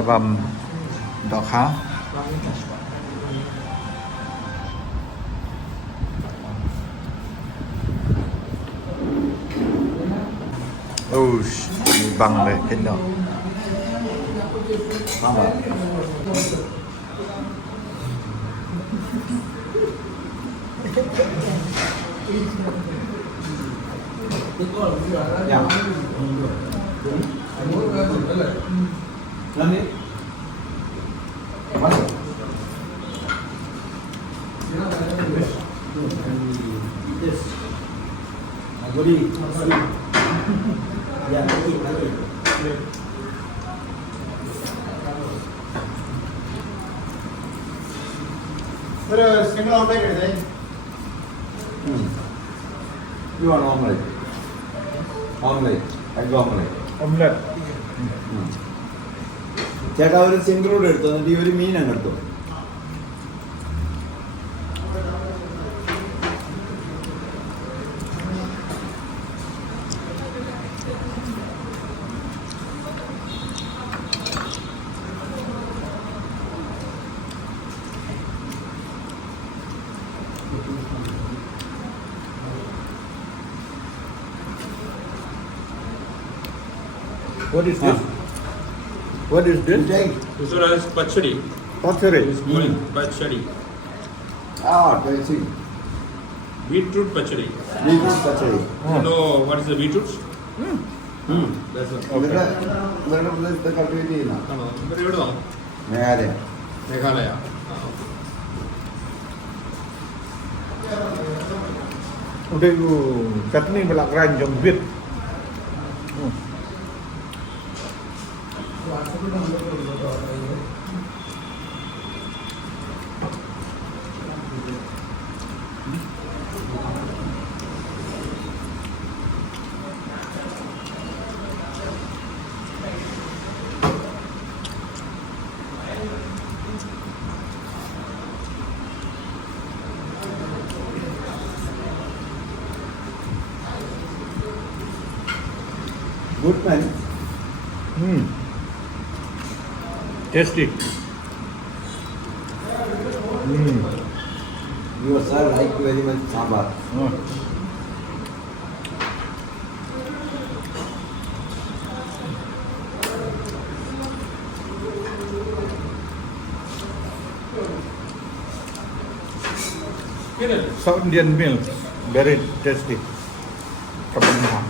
അപ്പം Dohkha. Băng về cái đó. Ya. Lan ini. Mana? Yes. Agori. Ya, lagi. Sir, single omelette is there. You want omelette? Omelette. Egg omelette. Omelette. ചേട്ടാ ഒരു സിംഗിളോട് എടുത്തോ എന്നിട്ട് ഈ ഒരു മീൻ അങ്ങ് എടുത്തോ. What is this? What is this? This one is pachadi. Pachadi. This one pachadi. Tasty. Beetroot pachadi. Beetroot pachadi. You know what is the beetroot? That's one. ഇവരുടെ പ്രദേശത്ത് കൾട്ടിവേറ്റ് ചെയ്യുന്ന ആണോ? ഇവര് എവിടുന്നാ? Meghalaya. Meghalaya. Udah itu chutney belak ranjang bit. Good man. Tasty. You sir like very much sambar. South Indian meal, very tasty. Kebanyakan.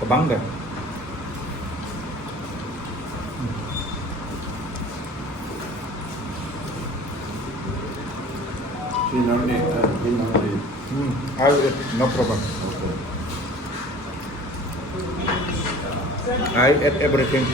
Kebangga. She not need. I will eat, no problem. I eat everything.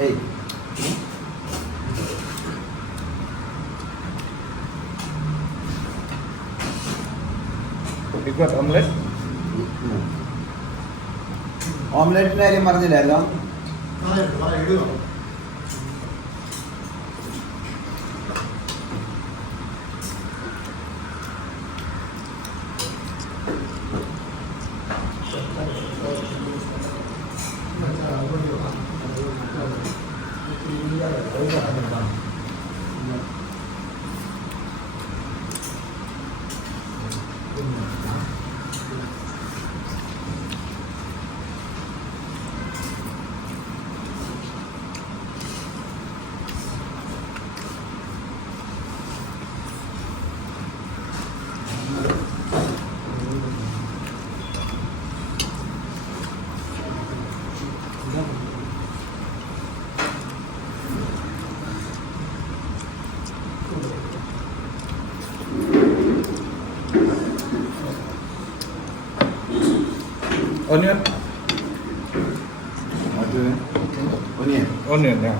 Hey. You got omelette? ഓംലെറ്റിന്റെ കാര്യം പറഞ്ഞില്ലല്ലോ. Onion? What do you Onion. Onion, yeah.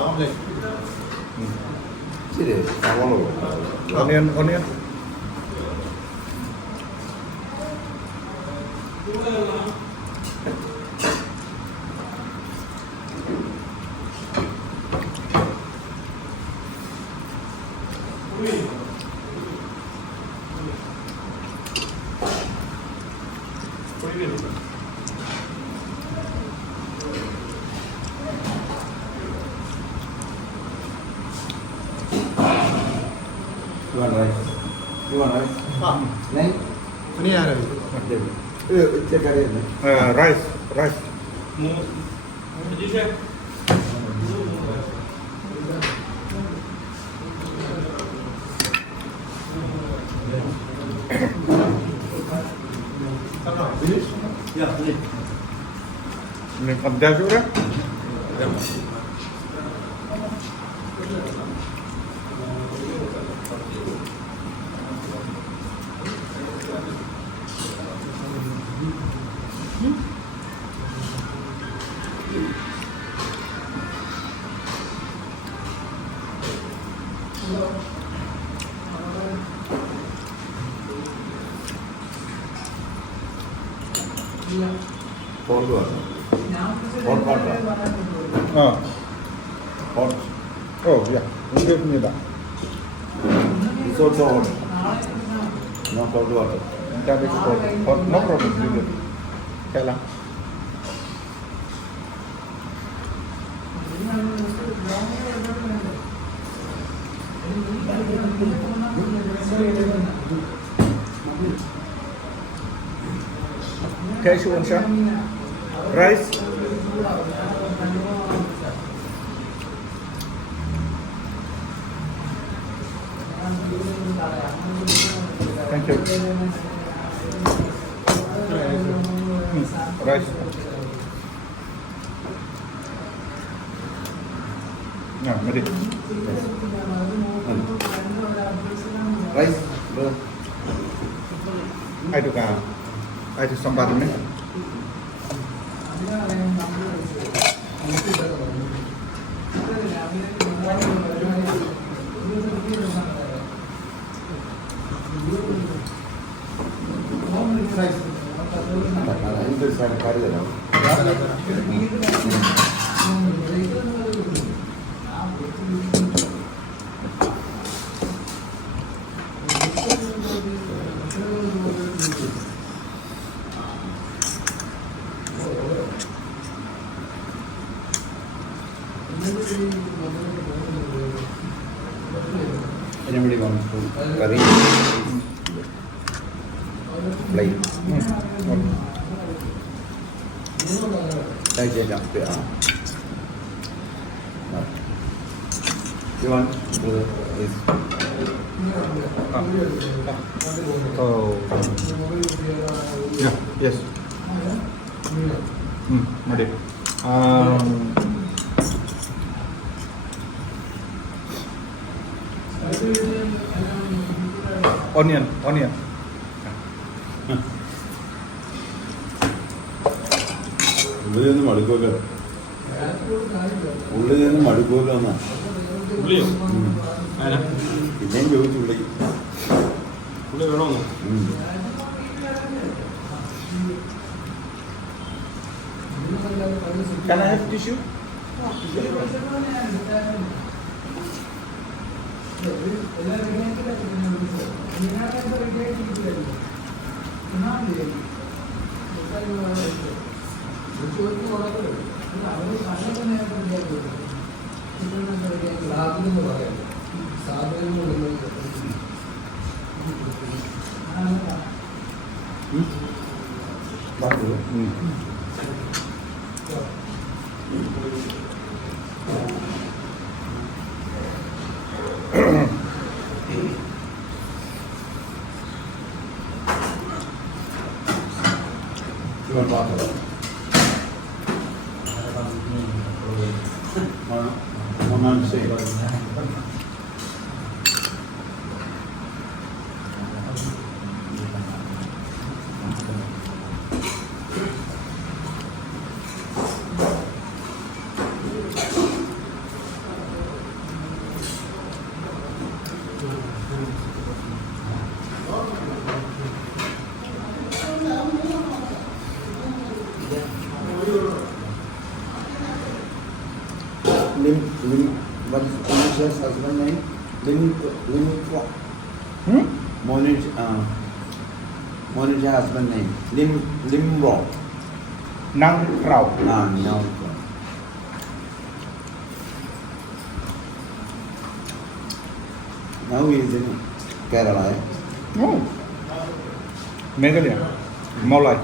Omelette. ശരി സവാള Onion. You want rice? You want rice? नहीं नहीं आ रहा इतने करे ना Rice. Finish? Yeah, finish. Ini pedas juga. Hot water. Hot water. Ah. Hot. Oh, yeah. Ini dia punya dah. It's also hot. Not hot water. That is hot. No problem. You good. Okay lah. Okay, Shuansha. Rice. Thank you. Rice. Nah, mari. Rice. Brother. Ayo tukar. Ayo sambar ni. Itu saya kari dah. Anybody wants to curry? Plain. Saya je nak pe ah. You want brother? Is Oh. Yeah. Yes. Mari. Onion. ഉള്ളിൽ നിന്ന് മടുക്കുമല്ലോ ഉള്ളിൽ നിന്ന് മടുക്കുമല്ലോ എന്നാ ഉള്ളിയോ? പിന്നെയും ചോദിച്ചു ഉള്ളി ഉള്ളി വേണമെന്നോ? Can I have tissue? Apa ni? Limbok. Nang Krau. No. Now he is in Kerala. Oh. Meghalaya. Maulai.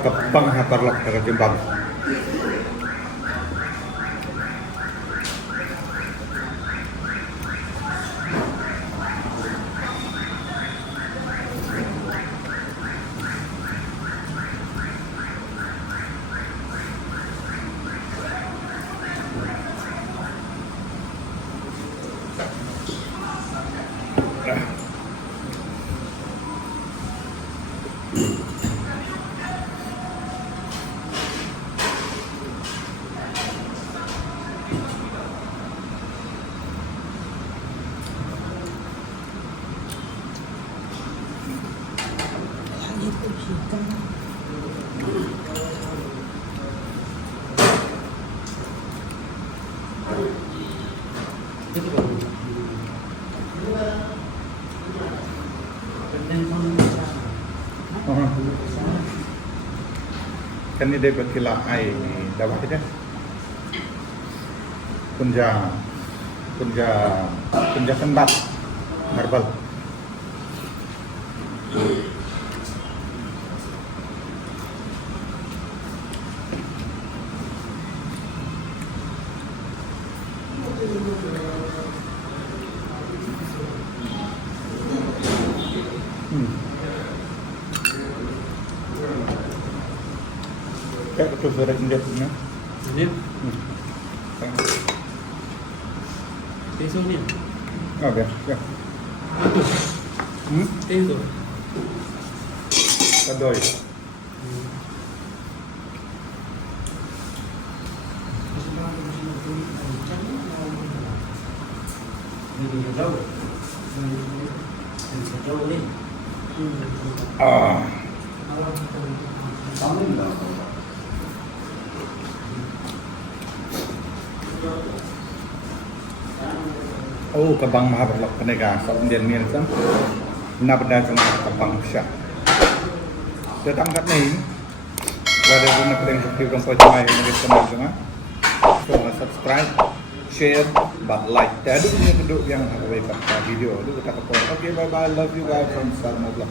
Kepang haparlak dari Jembang. Kan ini dapat kilang air di bawah kita. Kunja sendat herbal. Kayak betul suara India punya. Ini? Teso ni? Oh, biar. Itu? Teso? Kadoy. Ah. Oh, kebang mahaberlok penega sa Indian meal kan. Nabda sama kebang syak. Datang kat ni. Ada guna kering seperti kau percaya dengan channel juga. So, subscribe, share, but like. Ada punya penduduk yang ada kat video. Itu kata kau. Okay, bye bye. Love you guys from Sarmo Vlog.